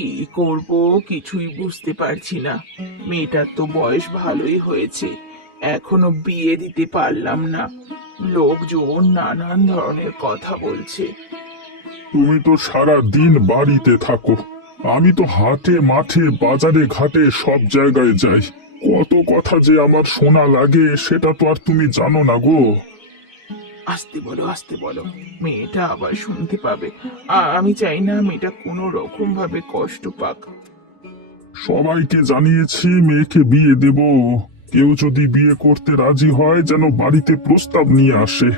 কি করব কিছুই বুঝতে পারছি না। মেয়েটার তো বয়স ভালোই হয়েছে, এখনো বিয়ে দিতে পারলাম না। লোকজন নানান ধরনের কথা বলছে। তুমি তো সারা দিন বাড়িতে থাকো, আমি তো হাটে মাঠে বাজারে ঘাটে সব জায়গায় যাই। কত কথা যে আমার শোনা লাগে সেটা তো আর তুমি জানো না গো। আসতে বলো, আসতে বলো, মেয়েটা আবার শুনতে পাবে। আমি চাই না মেয়েটা কোনো রকম ভাবে কষ্ট পাক। সবাইকে জানিয়েছি মেয়েকে বিয়ে দেব। কেউ যদি বিয়ে করতে রাজি হয় যেন বাড়িতে প্রস্তাব নিয়ে আসে।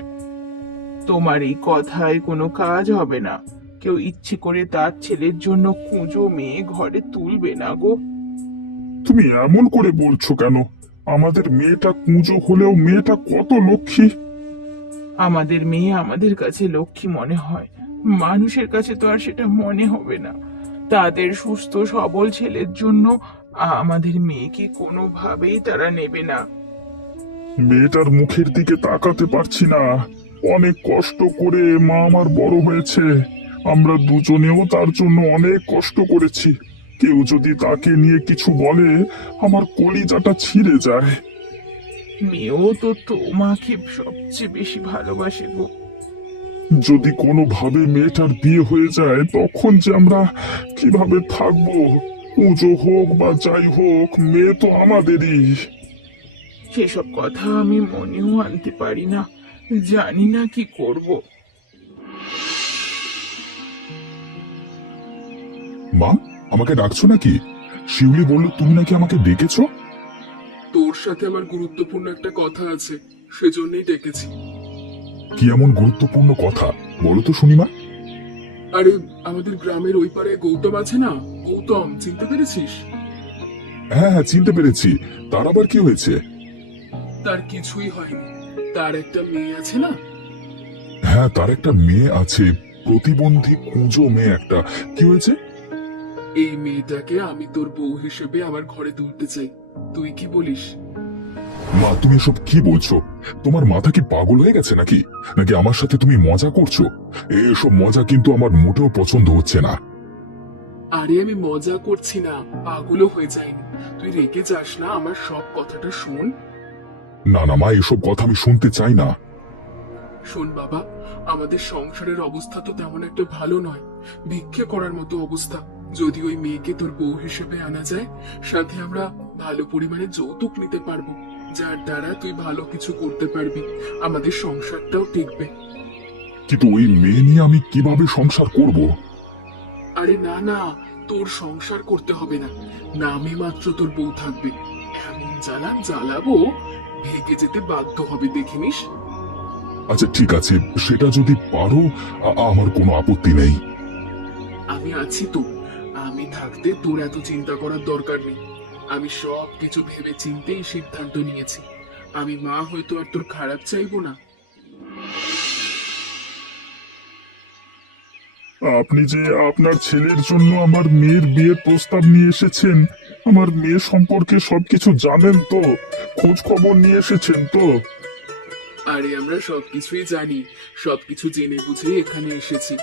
তোমার এই কথায় কোনো কাজ হবে না। কেউ ইচ্ছে করে তার ছেলের জন্য কুঁজো মেয়ে ঘরে তুলবে না গো। তুমি এমন করে বলছো কেন? আমাদের মেয়েটা কুঁজো হলেও মেয়েটা কত লক্ষ্মী। আমাদের মেয়ে আমাদের কাছে লক্ষ্মী মনে হয়, মানুষের কাছে তো আর সেটা মনে হবে না। তাদের সুস্থ সবল ছেলের জন্য আমাদের মেয়েকে কোনোভাবেই তারা নেবে না। মেয়েটার মুখের দিকে তাকাতে পারছি না। অনেক কষ্ট করে মা আমার বড় হয়েছে। আমরা দুজনেও তার জন্য অনেক কষ্ট করেছি। কেউ যদি তাকে নিয়ে কিছু বলে আমার কলিজাটা ছিঁড়ে যায়। মেয়েও তো তোমাকে সবচেয়ে বেশি ভালোবাসে গো। যদি কোনোভাবে মেয়েটার বিয়ে হয়ে যায় তখন যে আমরা কিভাবে থাকবো? পুজো হোক বা যাই হোক, মেয়ে তো আমাদেরই। সেসব কথা আমি মনেও আনতে পারি না, জানি না কি করব। মা, আমাকে ডাকছো নাকি? শিউলি বলল তুমি নাকি আমাকে ডেকেছো। তোর সাথে আমার গুরুত্বপূর্ণ একটা কথা আছে, সেজন্যই ডেকেছি। কি এমন গুরুত্বপূর্ণ কথা বলো তো শুনি মা। আরে, আমাদের গ্রামের ওই পারে গৌতম আছে না? গৌতম, চিনতে পেরেছিস? হ্যাঁ হ্যাঁ, চিনতে পেরেছি। তার আবার কি হয়েছে? তার কিছুই হয়নি। তার একটা মেয়ে আছে না? হ্যাঁ, তার একটা মেয়ে আছে, প্রতিবন্ধী কুঁজো মেয়ে একটা। কি হয়েছে? এই মেয়েটাকে আমি তোর বউ হিসেবে আমার ঘরে তুলতে চাই। তুই কি বলিস? মা, তুমি এসব কি বলছো? তোমার মাথা কি পাগল হয়ে গেছে নাকি? নাকি আমার সাথে তুমি মজা করছো? এসব মজা কিন্তু আমার মোটেও পছন্দ হচ্ছে না। আরে, আমি মজা করছি না, পাগলও হয়ে যায়নি। তুই রেগে যাস না, আমার সব কথাটা শোন। না না মা, এসব কথা আমি শুনতে চাই না। শোন বাবা, আমাদের সংসারের অবস্থা তো তেমন একটা ভালো নয়। ভিক্ষে করার মতো অবস্থা। যদি ওই মেয়েকে তোর বউ হিসেবে আনা যায়, সাথে আমরা ভালো পরিমাণে যৌতুক নিতে পারবো, যার দ্বারা তুই ভালো কিছু করতে পারবি, আমাদের সংসারটাও টিকবে। কিন্তু ওই মেয়ে নিয়ে আমি কিভাবে সংসার করব? আরে না না, তোর সংসার করতে হবে না, নামে মাত্র তোর বউ থাকবে। এমন জ্বালান জ্বালাবো, ভেগে যেতে বাধ্য হবে, দেখে নিস। আচ্ছা ঠিক আছে, সেটা যদি পারো আমার কোনো আপত্তি নেই। আমি আছি তো। আমি থাকতে তোর এত চিন্তা করার দরকার নেই। আমি সব কিছু ভেবে চিন্তেই সিদ্ধান্ত নিয়েছি। আমি মা হয়তো আর তোর খারাপ চাইবো না। আপনি যে আপনার ছেলের জন্য আমার মেয়ের বিয়ের প্রস্তাব নিয়ে এসেছেন, আমার মেয়ে সম্পর্কে সবকিছু জানেন তো? খোঁজ খবর নিয়ে এসেছেন তো? আরে, আমরা সবকিছুই জানি, সবকিছু জেনে বুঝে এখানে এসেছি।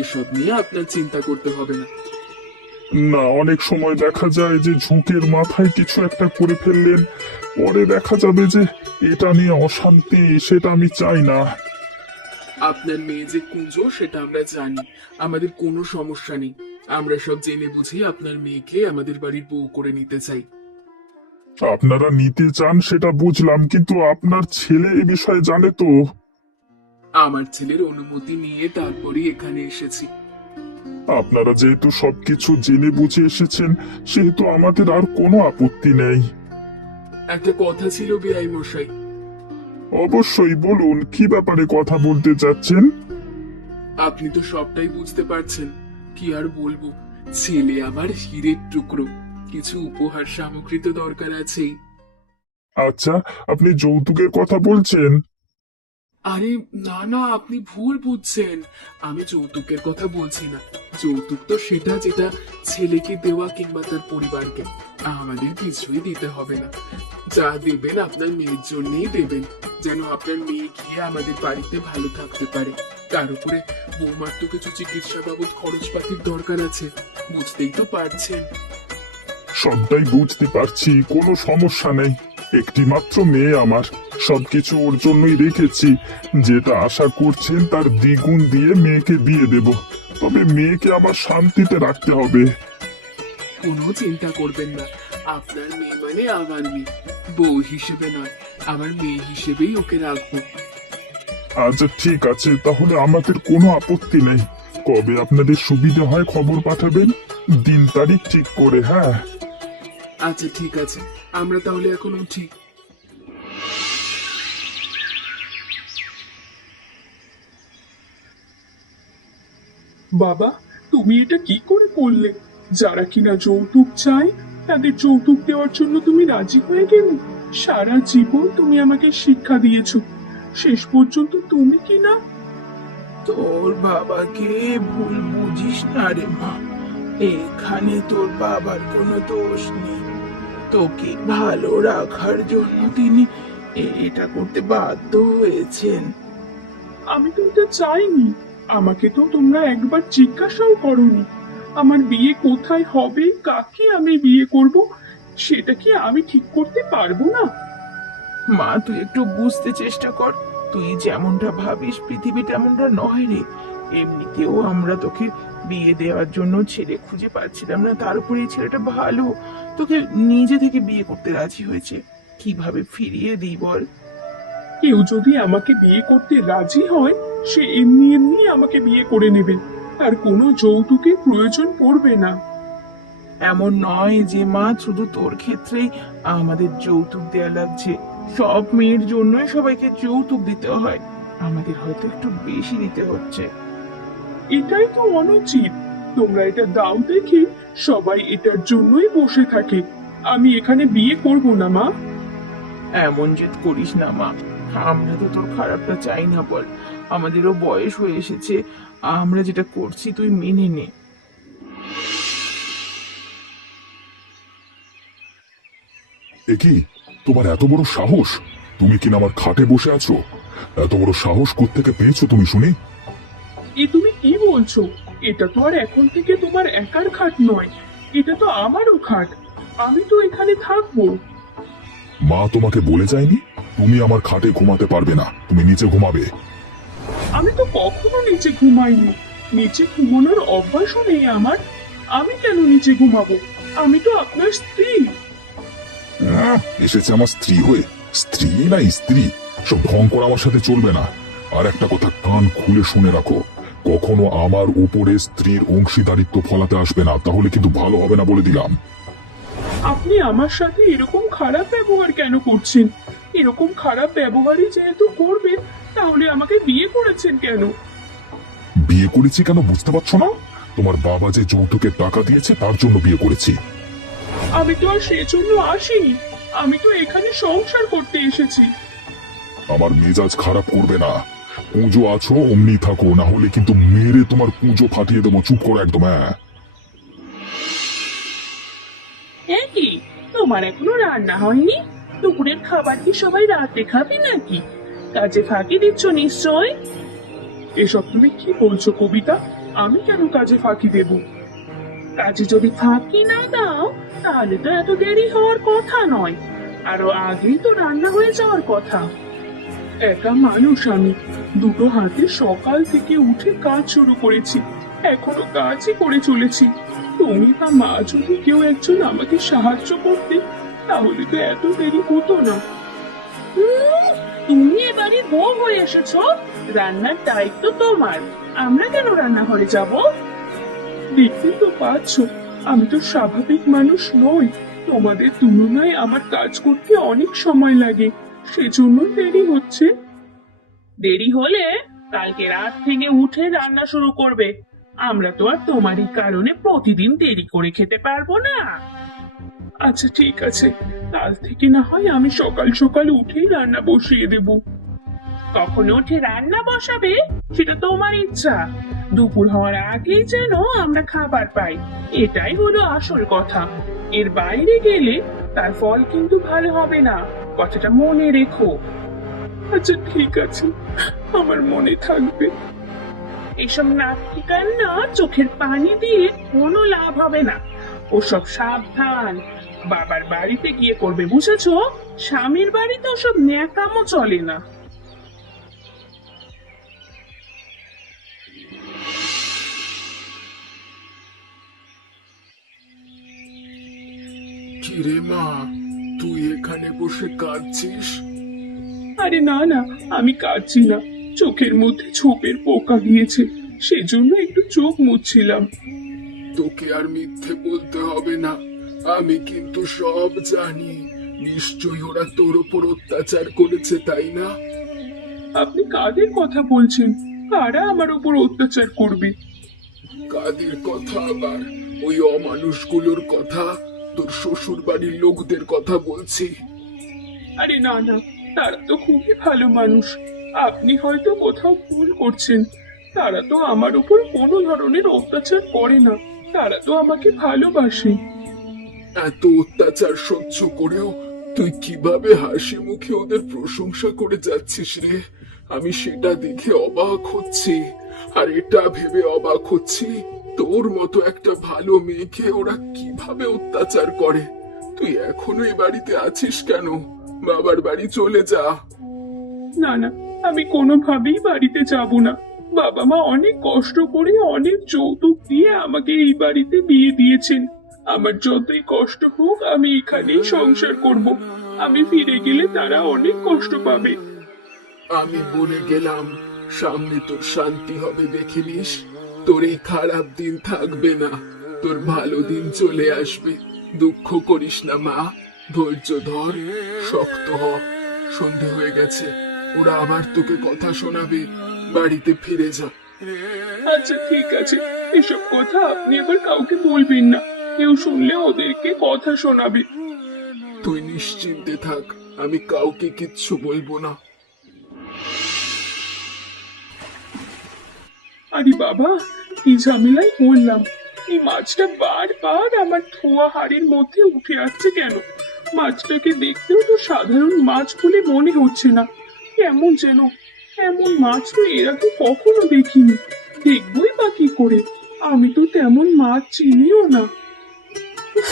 এসব নিয়ে আপনার চিন্তা করতে হবে না। না, অনেক সময় দেখা যায় যে ঝুঁকের মাথায় কিছু একটা করে ফেললেন, পরে দেখা যাবে যে এটা নিয়ে অশান্তি, সেটা আমি চাই না। আপনার মেয়ে যে কুঁজো সেটা আমরা জানি, আমাদের কোনো সমস্যা নেই। আমরা সব জেনে বুঝে আপনার মেয়েকে আমাদের বাড়ির বউ করে নিতে চাই। আপনারা নিতে চান সেটা বুঝলাম, কিন্তু আপনার ছেলে এ বিষয়ে জানে তো? আমার ছেলের অনুমতি নিয়ে তারপরই এখানে এসেছি। আপনারা যেহেতু সবকিছু জেনে বুঝে এসেছেন, সেহেতু আমাদের আর কোনো আপত্তি নেই। একটা কথা ছিল বেআই মশাই। অবশ্যই বলুন, কি ব্যাপারে কথা বলতে চাচ্ছেন? আপনি তো সবটাই বুঝতে পারছেন, কি আর বলবো। ছেলে আমার হীরের টুকরো, কিছু উপহার সামগ্রী তো দরকার আছেই। আচ্ছা, আপনি যৌতুকের কথা বলছেন? আরে না না, আপনি ভুল বুঝছেন। আমি যৌতুকের কথা বলছি না। যৌতুক তো সেটা যেটা ছেলেকে দেওয়া কিংবা তার পরিবারকে। আমাদের কিছুই দিতে হবে না। যা দেবেন আপনার মেয়ের জন্যই দেবেন, যেন আপনার মেয়ে গিয়ে আমাদের বাড়িতে ভালো থাকতে পারে। তার উপরে বৌমার তো কিছু চিকিৎসা বাবদ খরচপাতির দরকার আছে, বুঝতেই তো পারছেন। সবটাই বুঝতে পারছি, কোনো সমস্যা নেই। একটি মাত্র মেয়ে আমার, সবকিছু ওর জন্যই রেখেছি। যেটা আশা করছেন তার দ্বিগুণ দিয়ে মেয়েকে বিয়ে দেব, তবে মেয়েকে আমার শান্তিতে রাখতে হবে। কোনো চিন্তা করবেন না, আপনার মেয়ে মানে আমার মেয়ে, বউ হিসেবে নয়, আমার মেয়ে হিসেবেই ওকে রাখবো। আচ্ছা ঠিক আছে, তাহলে আমাদের কোনো আপত্তি নেই। কবে আপনাদের সুবিধা হয় খবর পাঠাবেন, দিন তারিখ ঠিক করে। হ্যাঁ, আচ্ছা ঠিক আছে, আমরা তাহলে এখন উঠি। বাবা, তুমি এটা কি করে করলে? যারা কিনা যৌতুক চায় তাদের যৌতুক দেওয়ার জন্য তুমি রাজি হয়ে গেলে। সারা জীবন তুমি আমাকে শিক্ষা দিয়েছো, শেষ পর্যন্ত তুমি কি না? তোর বাবাকে ভুল বুঝিস না রে মা, এখানে তোর বাবার কোনো দোষ নেই। তোকে ভালো রাখার জন্য তিনি এটা করতে বাধ্য হয়েছেন। আমি তো এটা চাইনি। আমাকে তো তোমরা একবার জিজ্ঞাসাও করোনি আমার বিয়ে কোথায় হবে, কাকে আমি বিয়ে করব, সেটা কি আমি ঠিক করতে পারবো না? মা, তুই একটু বুঝতে চেষ্টা কর। তুই যেমনটা ভাবিস পৃথিবী তেমনটা নয় রে। এমনিতেও আমরা তোকে বিয়ে দেওয়ার জন্য ছেলে খুঁজে পাচ্ছিলাম না, তার উপরে এই ছেলেটা ভালো, তোকে নিজে থেকে বিয়ে করতে রাজি হয়েছে। কিভাবে ফিরিয়ে দিই বল? কেউ যদি আমাকে বিয়ে করতে রাজি হয়, সে এমনি এমনি আমাকে বিয়ে করে নেবে, আর কোনো যৌতুকের প্রয়োজন পড়বে না। এমন নয় যে মা, শুধু তোর ক্ষেত্রেই আমাদের যৌতুক দেয়া লাগছে। সব মেয়ের জন্যই সবাইকে যৌতুক দিতে হয়, আমাদের হয়তো একটু বেশি দিতে হচ্ছে। এটাই তো অনুচিত। তোমরা এটা দাও দেখে সবাই এটার জন্যই বসে থাকে। আমি এখানে বিয়ে করব না মা। এমন জেদ করিস না মা, আমরা তো তোর খারাপটা চাই না বল। আমাদেরও বয়স হয়ে এসেছে, আমরা যেটা করছি তুই মেনে নে। এ কি, তোমার এত বড় সাহস? তুমি কিনা আমার খাটে বসে আছো? এত বড় সাহস কোত্থেকে পেয়েছো তুমি শুনি? এ তুমি কি বলছো? এটা তো আর এখন থেকে তোমার একার খাট নয়, এটা তো আমারও খাট। আমি তো এখানে থাকবো। মা তোমাকে বলে যায়নি তুমি আমার খাটে ঘুমাতে পারবে না, তুমি নিচে ঘুমাবে? আমি তো কখনো নিচে ঘুমাইনি, নিচে ঘুমানোর অভ্যাসও নেই আমার। আমি কেন নিচে ঘুমাবো? আমি তো আপনার স্ত্রী। এসেছে আমার স্ত্রী হয়ে। স্ত্রী না স্ত্রী, সব ঢং করে আমার সাথে চলবে না। আর একটা কথা কান খুলে শুনে রাখো, কখনো আমার উপরে স্ত্রীর অংশীদারিত্ব ফলাতে আসবে না, তাহলে কিন্তু ভালো হবে না বলে দিলাম। আপনি আমার সাথে এরকম খারাপ ব্যবহার কেন করছেন? এরকম খারাপ ব্যবহারই যেহেতু করবেন, তাহলে আমাকে বিয়ে করেছেন কেন? বিয়ে করেছি কেন বুঝতে পারছো না? তোমার বাবা যে যৌতুকের টাকা দিয়েছে তার জন্য বিয়ে করেছি। আমি তো আর সেজন্য আসিনি, আমি তো এখানে সংসার করতে এসেছি। আমার মেজাজ খারাপ করবে না। পুজো আছো অমনি থাকো, না হলে কিন্তু মেরে তোমার পুজো ফাটিয়ে দেবো। চুপ করো একদম। হ্যাঁ, কি তোমার এখনো রান্না হয়নি? দুপুরের খাবার কি সবাই রাতে খাবে নাকি? কাজে ফাঁকি দিচ্ছ নিশ্চয়। এসব তুমি কি বলছো কবিতা? আমি কেন কাজে ফাঁকি দেব? কাজে যদি ফাঁকি না দাও তাহলে তো এত দেরি হওয়ার কথা নয়, আরো আগেই তো রান্না হয়ে যাওয়ার কথা। একা মানুষ আমি, দুটো হাতে সকাল থেকে উঠে কাজ শুরু করেছি, এখনো কাজই করে চলেছি। তুমি বা মা যদি কেউ একজন আমাকে সাহায্য করতে, তাহলে তো এত দেরি হতো না। তুমি এবারে বউ হয়ে এসেছো, রান্নার দায়িত্ব তোমার। আমরা কেন রান্নাঘরে যাব? দেখতেই তো পাচ্ছ, আমি তো স্বাভাবিক মানুষ নই। তোমাদের তুলনায় আমার কাজ করতে অনেক সময় লাগে, সেজন্য দেরি হচ্ছে। দেরি হলে কালকে রাত থেকে উঠে রান্না শুরু করবে। আমরা তো আর তোমারই কারণে প্রতিদিন দেরি করে খেতে পারবো না। আচ্ছা ঠিক আছে, কাল থেকে না হয় আমি সকাল সকাল উঠেই রান্না বসিয়ে দেব। কখন উঠে রান্না বসাবে সেটা তোমার ইচ্ছা, দুপুর হওয়ার আগেই যেন আমরা খাবার পাই, এটাই হলো আসল কথা। এর বাইরে গেলে তার ফল কিন্তু ভালো হবে না, কথাটা মনে রেখো। আচ্ছা ঠিক আছে, আমার মনে থাকবে। এসব নাক কান্না চোখের পানি দিয়ে কোনো লাভ হবে না। ওসব সাবধান, বাবার বাড়িতে গিয়ে করবে, বুঝেছো? স্বামীর বাড়িতে ওসব ন্যাকামো চলে না। কিরে মা, তুই এখানে বসে কাঁদছিস? আরে না না, আমি কাঁদছি না, চোখের মধ্যে ছোপের পোকা গিয়েছে, সেজন্য একটু চোখ মুছছিলাম। তোকে আর মিথ্যে বলতে হবে না, আমি কিন্তু সব জানি। নিশ্চয়ই ওরা তোর উপর অত্যাচার করেছে, তাই না? আপনি কাদের কথা বলছেন? কারা আমার উপর অত্যাচার করবে? কাদের কথা আবার? ওই অমানুষগুলোর কথা, তোর শ্বশুর বাড়ির লোকদের কথা বলছি। আরে না না, তারা তো খুবই ভালো মানুষ। আপনি হয়তো কোথাও ভুল করছেন। তারা তো আমার উপর কোনো ধরনের অত্যাচার করে না, তারা তো আমাকে ভালোবাসে। এত অত্যাচার সহ্য করেও তুই কিভাবে হাসি মুখে ওদের প্রশংসা করে যাচ্ছিস রে? আমি সেটা দেখে অবাক হচ্ছি। আর এটা ভেবে অবাক হচ্ছি, তোর মতো একটা ভালো মেয়েকে ওরা কিভাবে অত্যাচার করে। তুই এখনো এই বাড়িতে আছিস কেন? বাবার বাড়ি চলে যা। না না, আমি কোনোভাবেই বাড়িতে যাব না। বাবা মা অনেক কষ্ট করে অনেক যৌতুক দিয়ে আমাকে এই বাড়িতে বিয়ে দিয়েছেন। আমার যতই কষ্ট হোক, আমি এখানেই সংসার করব। আমি ফিরে গেলে তারা অনেক কষ্ট পাবে। আমি বলে গেলাম, সামনে তোর শান্তি হবে, দেখে নিস। তোর এই খারাপ দিন থাকবে না, তোর ভালো দিন চলে আসবে। দুঃখ করিস না মা, ধৈর্য ধর, শক্ত হ। সন্ধে হয়ে গেছে, ওরা আবার তোকে কথা শোনাবে। বাড়িতে ফিরে যা। আচ্ছা ঠিক আছে, এসব কথা আপনি আবার কাউকে বলবেন না। কেউ শুনলে ওদেরকে কথা শোনাবে। তুই নিশ্চিন্তে থাক, আমি কাউকে কিচ্ছু বলবো না। আরে বাবা, কি ঝামেলায় পড়লাম! এই মাছটা বারবার আমার ধোয়া হাড়ির মধ্যে উঠে আসছে কেন? মাছটাকে দেখতেও তো সাধারণ মাছ বলে মনে হচ্ছে না, কেমন যেন। এমন মাছ তো এর আগে কখনো দেখিনি। দেখবই বা কি করে? আমি তো তেমন মাছ চিনিও না। উফ,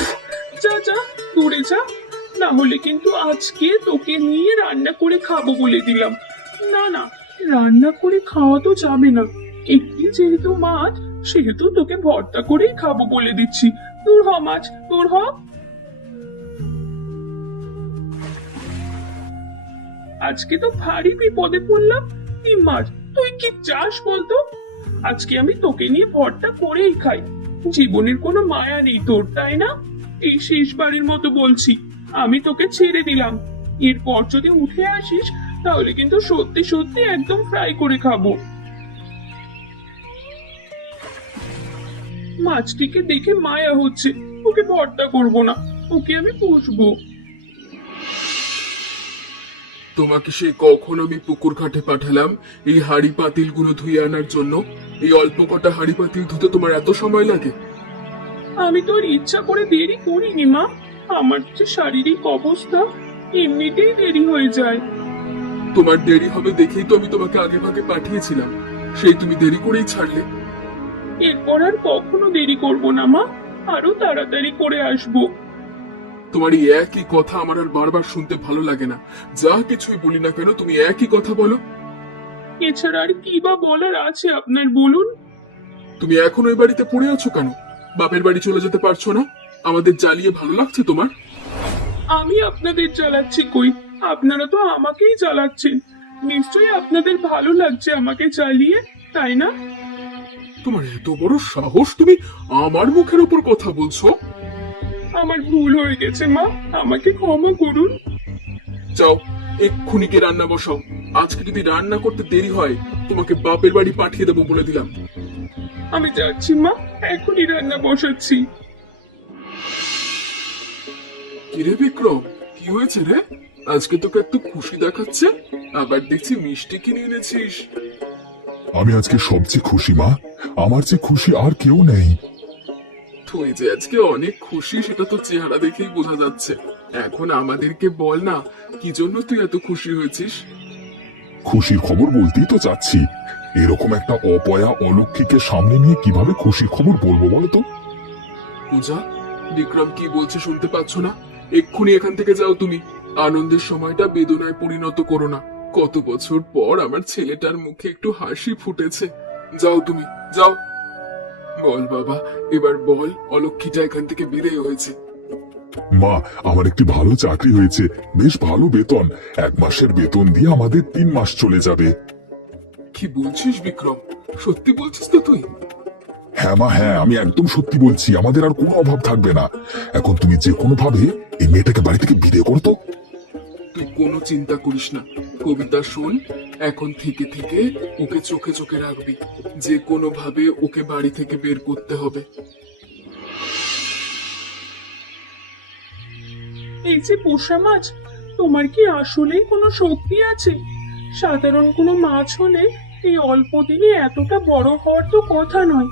যা যা, দূরে যা, না হলে কিন্তু আজকে তোকে নিয়ে রান্না করে খাবো বলে দিলাম। না না, রান্না করে খাওয়া তো যাবে না। একটি যেহেতু মাছ, সেহেতু তোকে ভর্তা করেই খাবো বলে দিচ্ছি। দূর হ মাছ, দূর হ। আজকে তো ভারী বিপদে পড়লাম। এই মাছ, তুই কি চাস বলতো? আজকে আমি তোকে নিয়ে ভর্তা করেই খাই। জীবনের কোনো মায়া নেই তোর, তাই না? এই শেষবারের মতো বলছি, আমি তোকে ছেড়ে দিলাম। এরপর যদি উঠে আসিস, তাহলে কিন্তু সত্যি সত্যি একদম ফ্রাই করে খাবো। মাছটিকে দেখে মায়া হচ্ছে, ওকে ভর্তা করবো না, ওকে আমি পুষবো। তোমাকে সে কখন আমি পুকুর ঘাটে পাঠালাম এই হাড়ি পাতিল গুলো ধুয়ে আনার জন্য? এই অল্প কটা হাড়ি পাতিল ধুতে তোমার এত সময় লাগে? আমি তো আর ইচ্ছা করে দেরি করিনি মা। আমার যে শারীরিক অবস্থা, এমনিতেই দেরি হয়ে যায়। তোমার দেরি হবে দেখেই তো আমি তোমাকে আগে ভাগে পাঠিয়েছিলাম, সেই তুমি দেরি করেই ছাড়লে। এরপর আর কখনো দেরি করব না মা, আরো তাড়াতাড়ি করে আসবো। তোমার এই একই কথা আমার আর বারবার শুনতে ভালো লাগে না। যা কিছুই বলি না কেন, তুমি একই কথা বলো। এছাড়া আর কি বা বলার আছে আপনার, বলুন? তুমি এখন ওই বাড়িতে পড়ে আছো কেন? বাপের বাড়ি চলে যেতে পারছো না? আমাদের জ্বালিয়ে ভালো লাগছে তোমার? আমি আপনাদের জ্বালাচ্ছি কই? আপনারা তো আমাকেই জ্বালাচ্ছেন। নিশ্চয়ই আপনাদের ভালো লাগছে আমাকে জ্বালিয়ে, তাই না? তোমার এত বড় সাহস, তুমি আমার মুখের উপর কথা বলছো? আমার ভুল হয়ে গেছে মা, আমাকে ক্ষমা করুন। যাও, এক্ষুনি কে রান্না বসাও। আজকে যদি রান্না করতে দেরি হয়, তোমাকে বাপের বাড়ি পাঠিয়ে দেবো বলে দিলাম। আমি যাচ্ছি মা, এখনই রান্না বসাচ্ছি। কিরে বিক্রম, কি হয়েছে রে? আজকে তোকে এত খুশি দেখাচ্ছে, আবার দেখছি মিষ্টি কিনে এনেছিস। আমি আজকে সবচেয়ে খুশি মা, আমার চেয়ে খুশি আর কেউ নেই। তুই যে আজকে অনেক খুশি সেটা তো চেহারা দেখেই বোঝা যাচ্ছে। এখন আমাদেরকে বল না, কি জন্য তুই এত খুশি হয়েছিস? খুশির খবর বলতেই তো চাচ্ছি। এরকম একটা অপয়া অলক্ষীকে সামনে নিয়ে কিভাবে খুশির খবর বলবো বলো তো? পূজা, বিক্রম কি বলছে শুনতে পাচ্ছ না? এক্ষুনি এখান থেকে যাও তুমি। আনন্দের সময়টা বেদনায় পরিণত করো না। কত বছর পর আমার ছেলেটার মুখে একটু হাসি ফুটেছে। যাও তুমি, যাও। বল বাবা, এবার বল, অলক্ষীটা এখান থেকে বেরিয়ে হয়েছে। মা, আমার একটি ভালো চাকরি হয়েছে, বেশ ভালো বেতন। 1 মাসের বেতন দিয়ে আমাদের 3 মাস চলে যাবে। কি বলছিস বিক্রম? সত্যি বলছিস তো তুই? হ্যাঁ মা, হ্যাঁ, আমি একদম সত্যি বলছি। আমাদের আর কোনো অভাব থাকবে না। এখন তুমি যে কোনো ভাবে এই মেয়েটাকে বাড়ি থেকে বিদায় করো তো। তুই কোনো চিন্তা করিস না। কবিতা শোন, এখন থেকে থেকে ওকে চোখে চোখে রাখবি। যে কোনো ভাবে ওকে বাড়ি থেকে বের করতে হবে। এই যে পোষা মাছ, তোমার কি আসলেই কোনো শক্তি আছে? সাধারণ কোনো মাছ হলে এই অল্প দিনে এতটা বড় হওয়ার তো কথা নয়।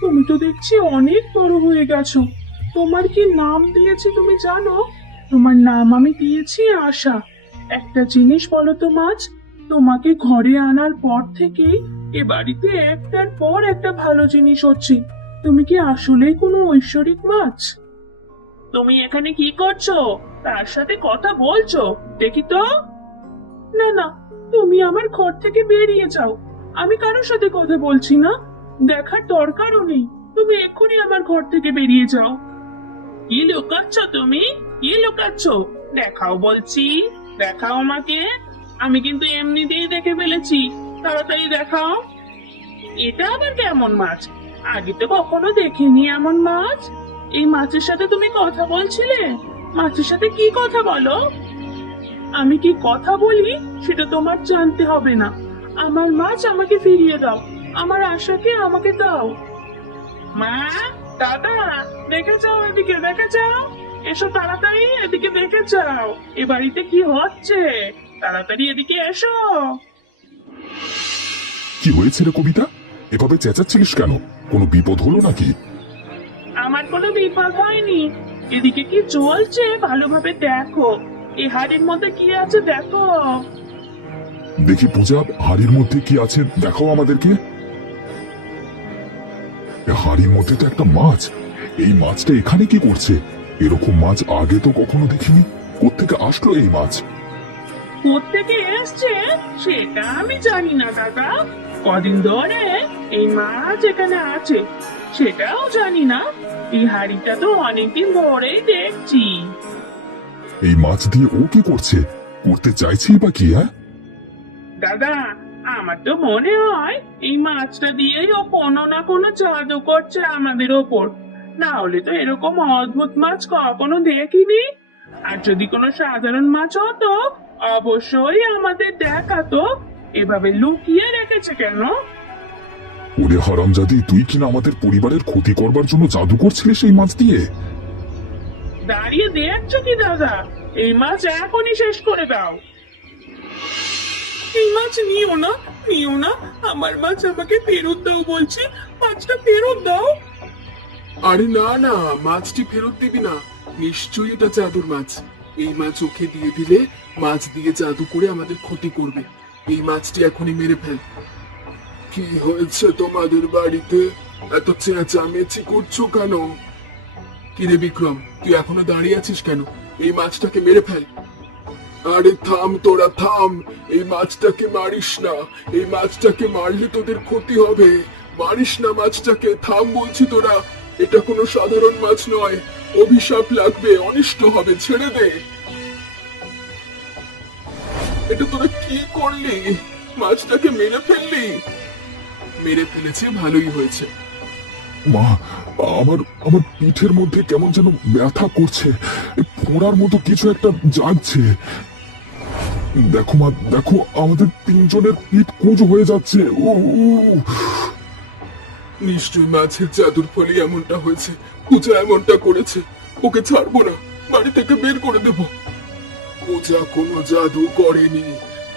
তুমি তো দেখছি অনেক বড় হয়ে গেছো। তোমার কি নাম দিয়েছি তুমি জানো? তোমার নাম আমি দিয়েছি আশা। একটা জিনিস বলো তো মাছ, তোমাকে ঘরে আনার পর থেকে এ বাড়িতে একটার পর একটা ভালো জিনিস হচ্ছে। তুমি কি আসলেই কোনো ঐশ্বরিক মাছ? তুমি এখানে কি করছো? তার সাথে কথা বলছো দেখি তো। না না, তুমি আমার ঘর থেকে বেরিয়ে যাও। আমি কারোর সাথে কথা বলছি না, দেখার দরকারও নেই। তুমি এক্ষুনি আমার ঘর থেকে বেরিয়ে যাও। কি লুকাচ্ছ তুমি? কি লুকাচ্ছ? দেখাও বলছি, দেখাও আমাকে। আমি কিন্তু এমনিতেই দেখে ফেলেছি, তাড়াতাড়ি দেখাও। এটা আবার কেমন মাছ? আগে তো কখনো দেখিনি এমন মাছ। এই মাছের সাথে তুমি কথা বলছিলে? মাছের সাথে কি কথা বলো? আমি কি কথা বলি সেটা তোমার জানতে হবে না। আমার মাছ আমাকে ফিরিয়ে দাও, আমার আশাকে আমাকে দাও। মা, দাদা, দেখে যাও, এদিকে দেখে যাও। এসো তাড়াতাড়ি, এদিকে দেখে যাও। এ বাড়িতে কি হচ্ছে? তাড়াতাড়ি এদিকে এসো। কি হয়েছে রে কবিতা? এভাবে চেঁচাচ্ছিস কেন? কোনো বিপদ হলো নাকি? আমার কোনো বিপদ হয়নি। এদিকে কি চলছে ভালোভাবে দেখো। এই হাড়ির মধ্যে কি আছে দেখো। দেখি পূজা, হাড়ির মধ্যে কি আছে দেখাও আমাদেরকে। এ হাড়ির মধ্যে তো একটা মাছ। এই মাছটা এখানে কি করছে? এরকম মাছ আগে তো কখনো দেখিনি। কোত্থেকে আসলো এই মাছ? কোত্থেকে এসছে সেটা আমি জানি না দাদা। কদিন ধরে এই মাছ এখানে আছে সেটাও জানি না। এই হাড়িটা তো অনেকদিন ধরেই দেখছি। এই মাছ দিয়ে ও কি করছে? করতে চাইছেই বা কি? হ্যাঁ, দাদা, আমার তো মনে হয় এই মাছটা দিয়েই ও কোনো না কোনো জাদু করছে আমাদের ওপর। না হলে তো এরকম অদ্ভুত মাছ কখনো দেখিনি। আর যদি কোনো সাধারণ মাছ হতো অবশ্যই আমাদের দেখাতো। এভাবে লুকিয়ে রেখেছে কেন? ওরে হারামজাদি, তুই কিনা আমাদের পরিবারের ক্ষতি করবার জন্য জাদু করছিলিস এই মাছ দিয়ে? দাঁড়িয়ে দেখছো কি দাদা? এই মাছ এখনই শেষ করে দাও। এই মাছ নিও না, নিও না। আমার মাছ আমাকে ফেরত দাও বলছি। মাছটা ফেরত দাও। আরে না না, মাছটি ফেরত দিবি না। নিশ্চয়ই এটা জাদুর মাছ। এই মাছ ওকে দিয়ে দিলে মাছ দিয়ে জাদু করে আমাদের ক্ষতি করবে। এই মাছটি এখনই মেরে ফেল। কি হয়েছে তোমাদের বাড়িতে? এত চেঁচামেচি করছো কেন? কিরে বিক্রম, তুই এখনো দাঁড়িয়ে আছিস কেন? এই মাছটাকে মেরে ফেল। আরে থাম তোরা, থাম। এই মাছটাকে মারিস না। এই মাছটাকে মারলে তোদের ক্ষতি হবে। মারিস না মাছটাকে, থাম বলছি তোরা। এটা কোনো সাধারণ মাছ নয়। অভিশাপ লাগবে, অনিষ্ট হবে, ছেড়ে দে। এটা তোরা কি করলি? মাছটাকে মেরে ফেললি? মেরে ফেলেছে, ভালোই হয়েছে। মা, আমার আমার পিঠের মধ্যে কেমন যেন ব্যথা করছে। ফোঁড়ার মতো কিছু একটা জাগছে। দেখো মা, দেখো, আমাদের 3 জনের পিঠ কুঁজো হয়ে যাচ্ছে। ও নিশ্চয়ই মাছের জাদুর ফলে এমনটা হয়েছে। পূজা এমনটা করেছে। ওকে ছাড়বো না, বাড়ি থেকে বের করে দেব। পূজা কোনো জাদু করেনি।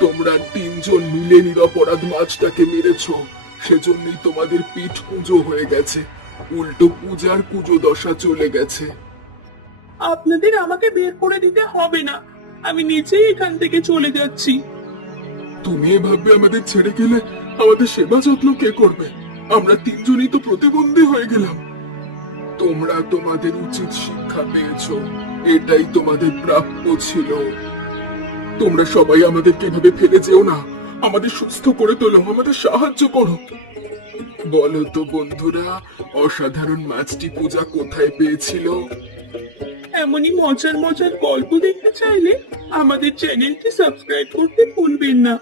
তোমরা 3 জন মিলে নিরপরাধ মাছটাকে মেরেছো। সেজন্যই তোমাদের পিঠ কুঁজো হয়ে গেছে। উল্টো পূজার কুঁজো দশা চলে গেছে। আপনাদের আমাকে বের করে দিতে হবে না, আমি নিজেই এখান থেকে চলে যাচ্ছি। তুমি এভাবে আমাদের ছেড়ে গেলে আমাদের সেবা যত্ন কে করবে? আমরা তিনজনই তো প্রতিবন্ধী হয়ে গেলাম। তোমরা তোমাদের উচিত শিক্ষা পেয়েছো, এটাই তোমাদের প্রাপ্য ছিল। তোমরা সবাই আমাদেরকে এভাবে ফেলে যেও না, আমাদের সুস্থ করে তোলো, আমাদের সাহায্য করো। বলো তো বন্ধুরা, অসাধারণ মাছটি পূজা কোথায় পেয়েছিল? এমনই মজার মজার গল্প দেখতে চাইলে আমাদের চ্যানেলটি সাবস্ক্রাইব করতে ভুলবেন না।